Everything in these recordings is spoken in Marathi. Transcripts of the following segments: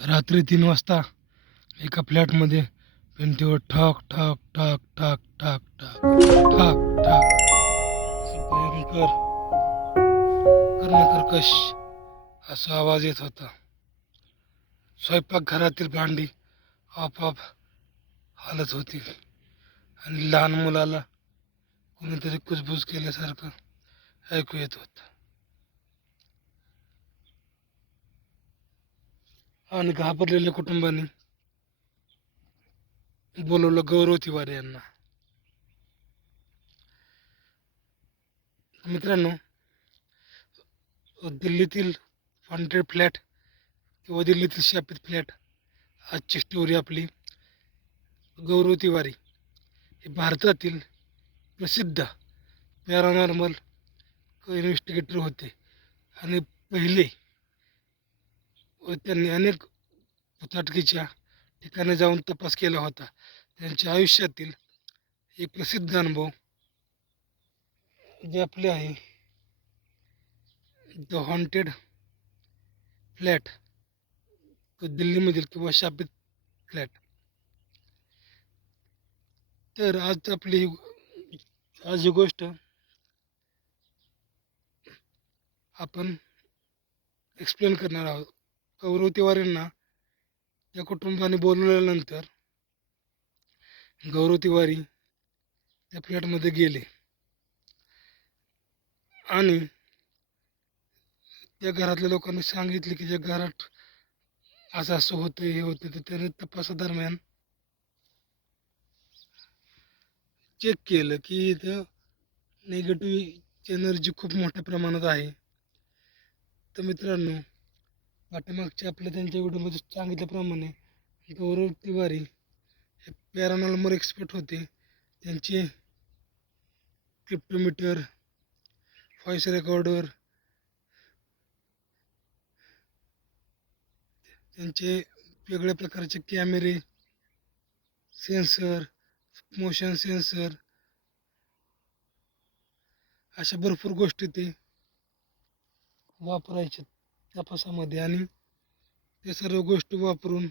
रात्री 3 वाजता एका फ्लॅटमध्ये भिंतीवर ठक ठक ठक ठक ठक ठक ठक ठक असं भयंकर कर्णकर्कश असा आवाज येत होता. स्वयंपाकघरातील भांडी आपोआप हालत होती आणि लहान मुलाला कोणीतरी कुजबुज केल्यासारखं ऐकू येत होतं. आणि घाबरलेल्या कुटुंबाने बोलवलं गौरव तिवारी यांना. मित्रांनो, दिल्लीतील हॉन्टेड फ्लॅट किंवा दिल्लीतील शापित फ्लॅट आजची स्टोरी आपली. गौरव तिवारी हे भारतातील प्रसिद्ध पॅरानॉर्मल इन्व्हेस्टिगेटर होते आणि पहिले व त्यांनी अनेक भुताटकीच्या ठिकाणी जाऊन तपास केला होता. त्यांच्या आयुष्यातील एक प्रसिद्ध अनुभव जे आपले आहे द हॉन्टेड फ्लॅट दिल्लीमधील किंवा शापित फ्लॅट. तर आज ही गोष्ट आपण एक्सप्लेन करणार आहोत. गौरव तिवारींना त्या कुटुंबाने बोलवल्यानंतर गौरव तिवारी त्या फ्लॅटमध्ये गेले आणि त्या घरातल्या लोकांनी सांगितले की ज्या घरात असं असं होतं हे होतं. तर त्याने तपासादरम्यान चेक केलं की इथं निगेटिव्ह एनर्जी खूप मोठ्या प्रमाणात आहे. तर मित्रांनो, पाठीमागच्या आपल्या त्यांच्या व्हिडिओमध्ये सांगितल्याप्रमाणे गौरव तिवारी हे पॅरानॉर्मल एक्सपर्ट होते. त्यांचे क्रिप्टोमीटर, व्हॉइस रेकॉर्डर, त्यांचे वेगळ्या प्रकारचे कॅमेरे, सेन्सर, मोशन सेन्सर अशा भरपूर गोष्टी ते वापरायचे तपासामध्ये आणि त्या सर्व गोष्टी वापरून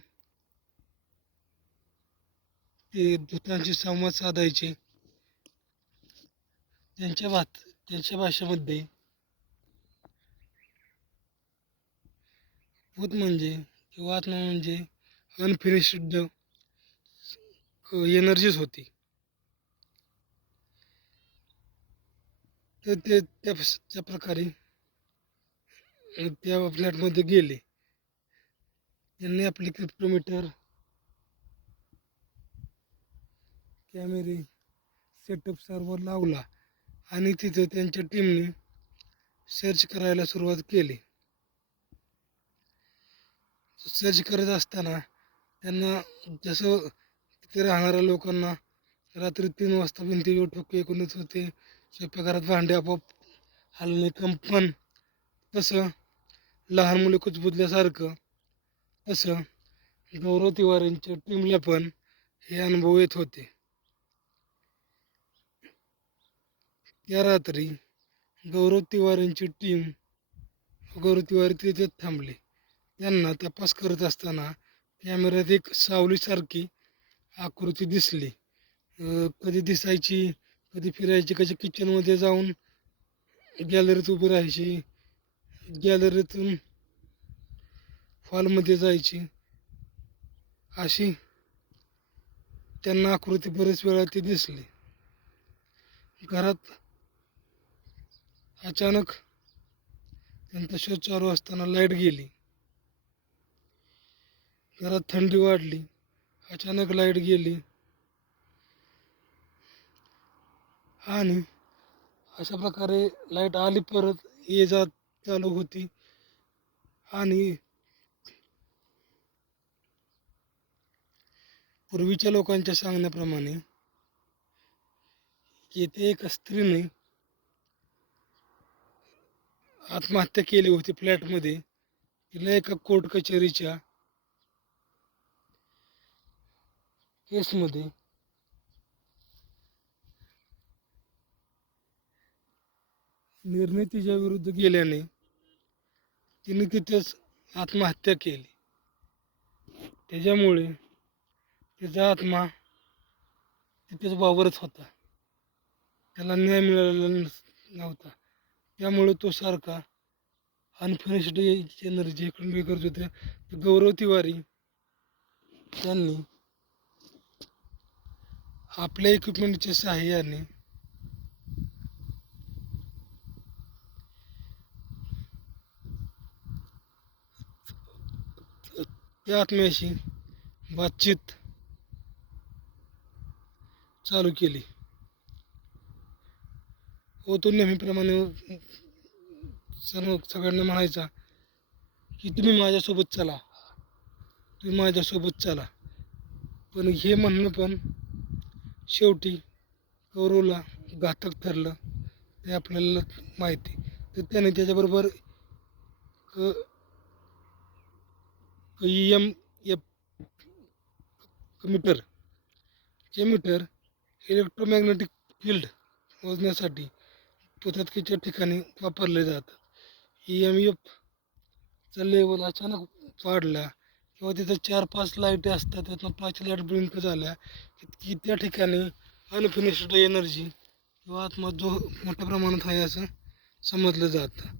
ते भूतांशी संवाद साधायचे. त्यांच्या भाषेमध्ये भूत म्हणजे किंवा आत्मा म्हणजे अनफिनिश्ड एनर्जीच होती. तर ते त्या प्रकारे त्या फ्लॅटमध्ये गेले. त्यांनी आपले क्रिप्टोमीटर, कॅमेरे सेटअप सर्व लावला आणि तिथं त्यांच्या टीमने सर्च करायला सुरुवात केली. सर्च करत असताना त्यांना जसं तिथे राहणाऱ्या लोकांना रात्री 3 वाजता भिंतीवर ठोके ऐकूनच होते, स्वयंपाकघरात भांडे आपोआप हलणे, कंपन, तसं लहान मुले कुजबुजल्यासारखं, तसं गौरव तिवारींच्या टीमला पण हे अनुभव येत होते. त्या रात्री गौरव तिवारी तिथेच थांबले. त्यांना तपास करत असताना कॅमेऱ्यात एक सावलीसारखी आकृती दिसली. कधी दिसायची, कधी फिरायची, कधी किचनमध्ये जाऊन गॅलरीत उभी राहायची, गॅलरीतून हॉलमध्ये जायची. अशी त्यांना आकृती बरेच वेळा ती दिसली. घरात अचानक त्यांचा शोध चालू असताना लाईट गेली. घरात थंडी वाढली. अचानक लाईट गेली आणि अशा प्रकारे लाईट आली, परत ये जा चालू होती. आणि पूर्वीच्या लोकांच्या सांगण्याप्रमाणे येथे एका स्त्रीने आत्महत्या केली होती फ्लॅटमध्ये. तिला एका कोर्ट कचेरीच्या केसमध्ये निर्णय तिच्या विरुद्ध गेल्याने तिने तिथेच आत्महत्या केली. त्याच्यामुळे त्याचा आत्मा तिथेच वावरत होता, त्याला न्याय मिळालेला नव्हता. त्यामुळे तो सारखा अनफिनिश्ड एनर्जी इकडून हे करत होते. तर गौरव तिवारी त्यांनी आपल्या इक्विपमेंटच्या सहाय्याने त्या आत्म्याशी बातचीत चालू केली व तो नेहमीप्रमाणे सगळ्यांना म्हणायचा की तुम्ही माझ्यासोबत चला, तुम्ही माझ्यासोबत चला. पण हे म्हणणं पण शेवटी गौरवला घातक ठरलं, ते आपल्याला माहिती. तर त्याने त्याच्याबरोबर EM एफ मीटर, जे मीटर इलेक्ट्रोमॅग्नेटिक फील्ड मोजण्यासाठी पृथ्वीच्या ठिकाणी वापरले जातात. EMFचा लेवल अचानक वाढला किंवा तिथं 4-5 लाईटी असतात, त्यातनं 5 लाईट ब्लिंक झाल्या की त्या ठिकाणी अनफिनिश्ड एनर्जी किंवा आत्मा जो मोठ्या प्रमाणात आहे असं समजलं जातं.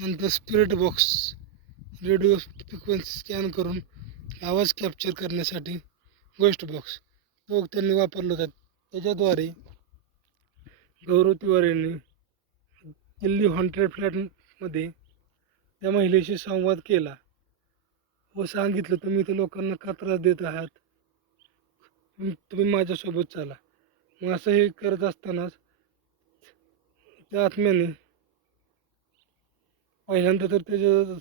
नंतर spirit box radio frequency scan करून आवाज कॅप्चर करण्यासाठी गोस्ट बॉक्स तो त्यांनी वापरला होता. त्याच्याद्वारे गौरव तिवारींनी दिल्ली हॉन्टेड फ्लॅटमध्ये त्या महिलेशी संवाद केला व सांगितलं, तुम्ही इथे लोकांना का त्रास देत आहात, तुम्ही माझ्यासोबत चला. मग असं हे करत असतानाच त्या आत्म्याने पहिल्यांदा तर त्याच्या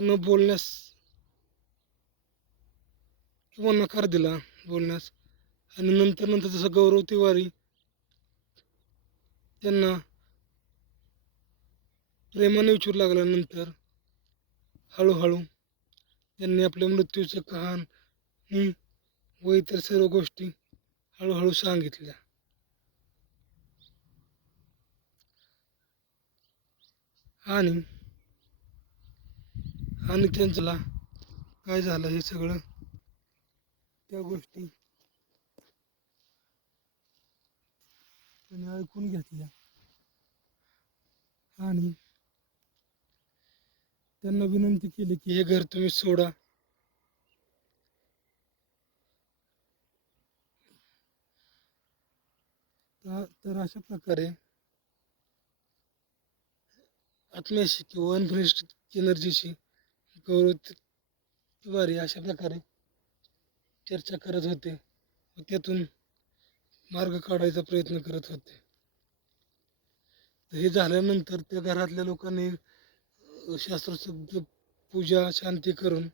न बोलण्यास किंवा नकार दिला बोलण्यास, आणि नंतर नंतर जसं गौरव तिवारी त्यांना प्रेमाने विचारू लागल्यानंतर हळूहळू त्यांनी आपल्या मृत्यूचं कहाणी व इतर सर्व गोष्टी हळूहळू सांगितल्या. आणि त्यांच्याला काय झालं हे सगळं त्या गोष्टी त्याने ऐकून घेतल्या आणि त्यांना विनंती केली की हे घर तुम्ही सोडा. तर अशा प्रकारे आत्म्याशी किंवा अनफिनिश्ड एनर्जीशी गौरव तिवारी अशा प्रकारे चर्चा करत होते व त्यातून मार्ग काढायचा प्रयत्न करत होते. हे झाल्यानंतर त्या घरातल्या लोकांनी शास्त्रोक्त पूजा शांती करून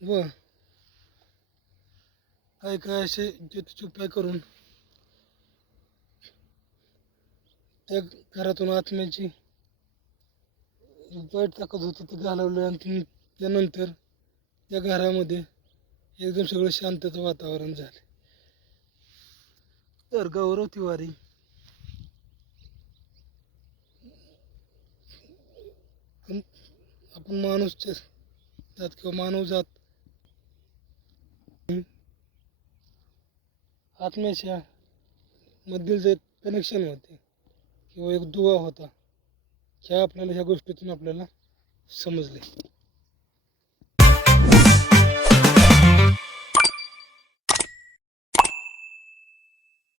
व काय काय असे ज्योतिष उपाय करून त्या घरातून आत्म्याची वाईट ताकद होती ती घालवली. आणि त्यानंतर त्या घरामध्ये एकदम सगळं शांततेचं वातावरण झाले. तर गौरव तिवारी आपण माणूसच्या जात किंवा मानवजात आत्म्याच्या मधील जे कनेक्शन होते किंवा एक दुवा होता, ह्या आपल्याला ह्या गोष्टीतून आपल्याला समजले.